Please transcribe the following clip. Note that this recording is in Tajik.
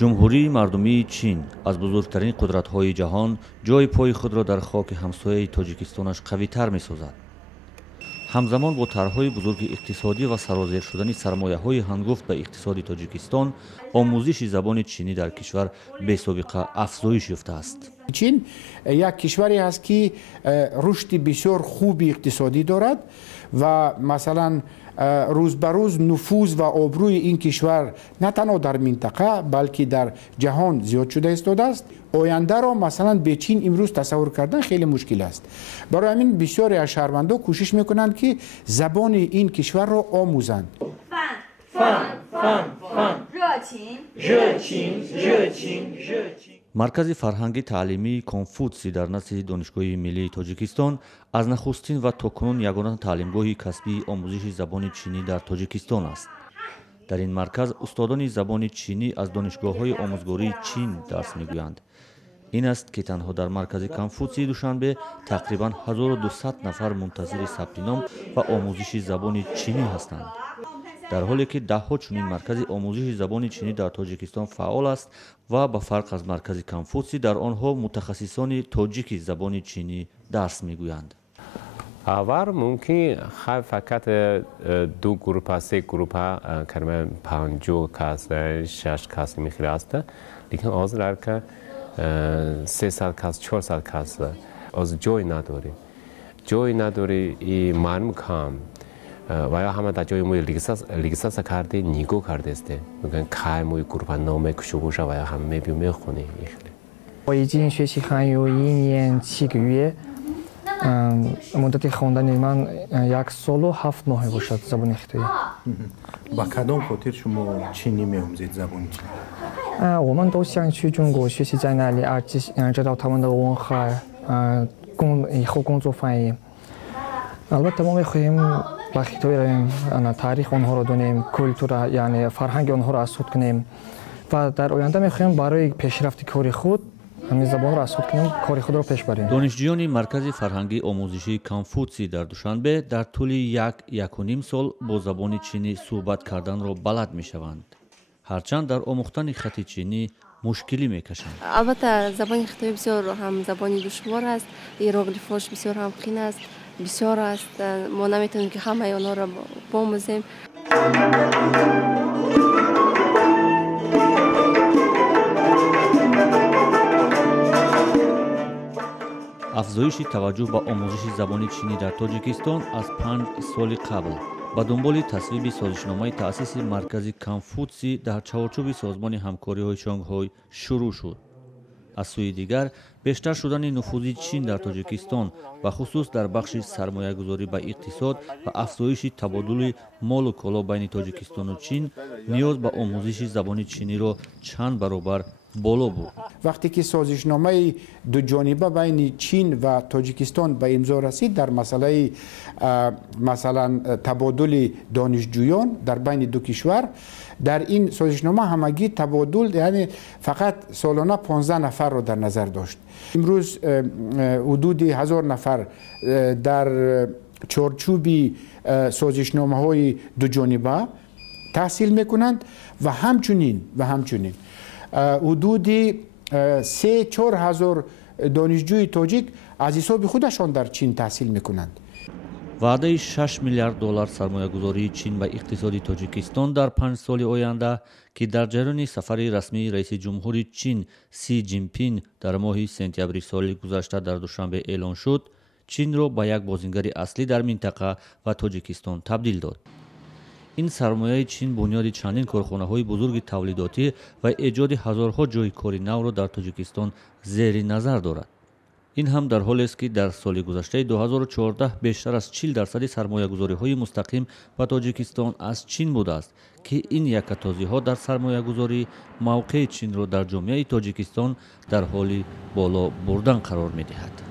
ҷумҳурии мардумии чин аз бузургтарин қудратҳои ҷаҳон ҷои пои худро дар хоки ҳамсояи тоҷикистонаш қавитар месозад. ҳамзамон бо тарҳҳои бузурги иқтисодӣ ва сарозер шудани сармояҳои ҳангуфт ба иқтисоди Тоҷикистон, омӯзиши забони чинӣ дар кишвар бесобиқа афзоиш ёфтааст. чин як кишваре аст ки рушди бисёр хуби иқтисодӣ дорад ва масалан рӯз ба рӯз нуфуз ва обрӯи ин кишвар на танҳо дар минтақа балки дар ҷаҳон зиёд шуда истодааст. ояндаро масалан бе чин имрӯз тасаввур кардан хеле мушкил аст. барои ҳамин бисёре аз шаҳрвандон кӯшиш мекунанд ки забони ин кишварро омӯзанд. маркази фарҳанги таълимии Конфутсий дар назди Донишгоҳи Миллии Тоҷикистон аз нахустин ва токунун ягона таълимгоҳи касбии омӯзиши забони чинӣ дар Тоҷикистон аст. дар ин марказ устодони забони чинӣ аз донишгоҳҳои омӯзгории чин дарс мегӯянд. ин аст ки танҳо дар маркази Конфутсии Душанбе тақрибан 1200 нафар мунтазири сабти ном ва омӯзиши забони чинӣ ҳастанд. дар ҳоле ки даҳҳо чунин маркази омӯзиши забони чинӣ дар Тоҷикистон фаъол аст ва ба фарқ аз маркази Конфутсий дар онҳо мутахассисони тоҷики забони чинӣ дарс мегӯянд. аввал мумкин фақат ду группа се группа карма 50 кас 6 кас михел аст, лекин ҳозир ҳар ка 300 кас 400 кас аз ҷой надори и маълум кам ва ё ҳама дар ҷои мо регистрация карде нигоҳ кардесте мегӯянд кай мо группа номе кушо боша ва ё ҳама мебиём мехонем. 我已经学习汉语有1年7个月。муддати хондани ман 1 солу 7 моҳ мебошад забони хитоӣ. ба кадом хотир шумо чинӣ меомӯзед забони чинӣ? 我们都想去中国学习在那里知道他们的文化以后工作翻译。البته ما میخواهیم با خطای تاریخ آنها را دونیم، کلتور یعنی فرهنگ آنها را اسود کنیم و در آینده میخواهیم برای پیشرفت کار خود همین زبان را اسود کنیم، کار خود را پیش بریم. دانشجویان مرکز فرهنگی آموزشی کنفوتسی در دوشنبه در طول 1.5 سال با زبان چینی صحبت کردن را بلد میشوند. هرچند در آموختن خط چینی مشکلی میکشند. البته زبان خطی بسیار هم زبانی دشوار است، هیروگلیفش بسیار هم قین است، بسیار است. ما نمیتونیم که همه آنها را بآموزیم. افزایش توجه به آموزش زبان چینی در تاجیکستان از 5 سال قبل با دنبال تصویب سازشنامه تأسیس مرکز کنفوتسی در چارچوب سازمان همکاری‌های شانگهای شروع شد. از سوی دیگر بیشتر شدن نفوذ چین در تاجیکستان و خصوص در بخش سرمایه‌گذاری به اقتصاد و افزایش تبادل مال و کالا بین تاجیکستان و چین نیاز به آموزش زبان چینی را چند برابر بالا بود. وقتی که سازشنامه دو جانبه بین چین و تاجیکستان به امضا رسید در مسئله مثلا تبادل دانشجویان در بین دو کشور، در این سازشنامه همگی تبادل یعنی فقط سالانه 15 نفر را در نظر داشت. امروز حدود 1000 نفر در چارچوب سازشنامه های دو جانبه تحصیل میکنند و همچنین حدود 3-4 هزار دانشجوی تاجیک از حساب خودشان در چین تحصیل میکنند. وعده 6 میلیارد دلار سرمایه‌گذاری چین به اقتصاد تاجیکستان در 5 سال آینده که در جریان سفر رسمی رئیس جمهور چین سی جینپینگ در ماه سپتامبر سال گذشته در دوشنبه اعلان شد، چین را به یک بازیگر اصلی در منطقه و تاجیکستان تبدیل داد. این سرمایه چین بنیاد چندین کارخانه‌های بزرگ تولیداتی و ایجاد هزارها جای کاری نو را در تاجیکستان زیر نظر دارد. این هم در حالی است که در سال گذشته 2014 بیشتر از 40% سرمایه‌گذاری‌های مستقیم به تاجیکستان از چین بوده است که این یکتازی‌ها در سرمایه‌گذاری موقع چین را در جامعه تاجیکستان در حال بالا بردن قرار می‌دهد.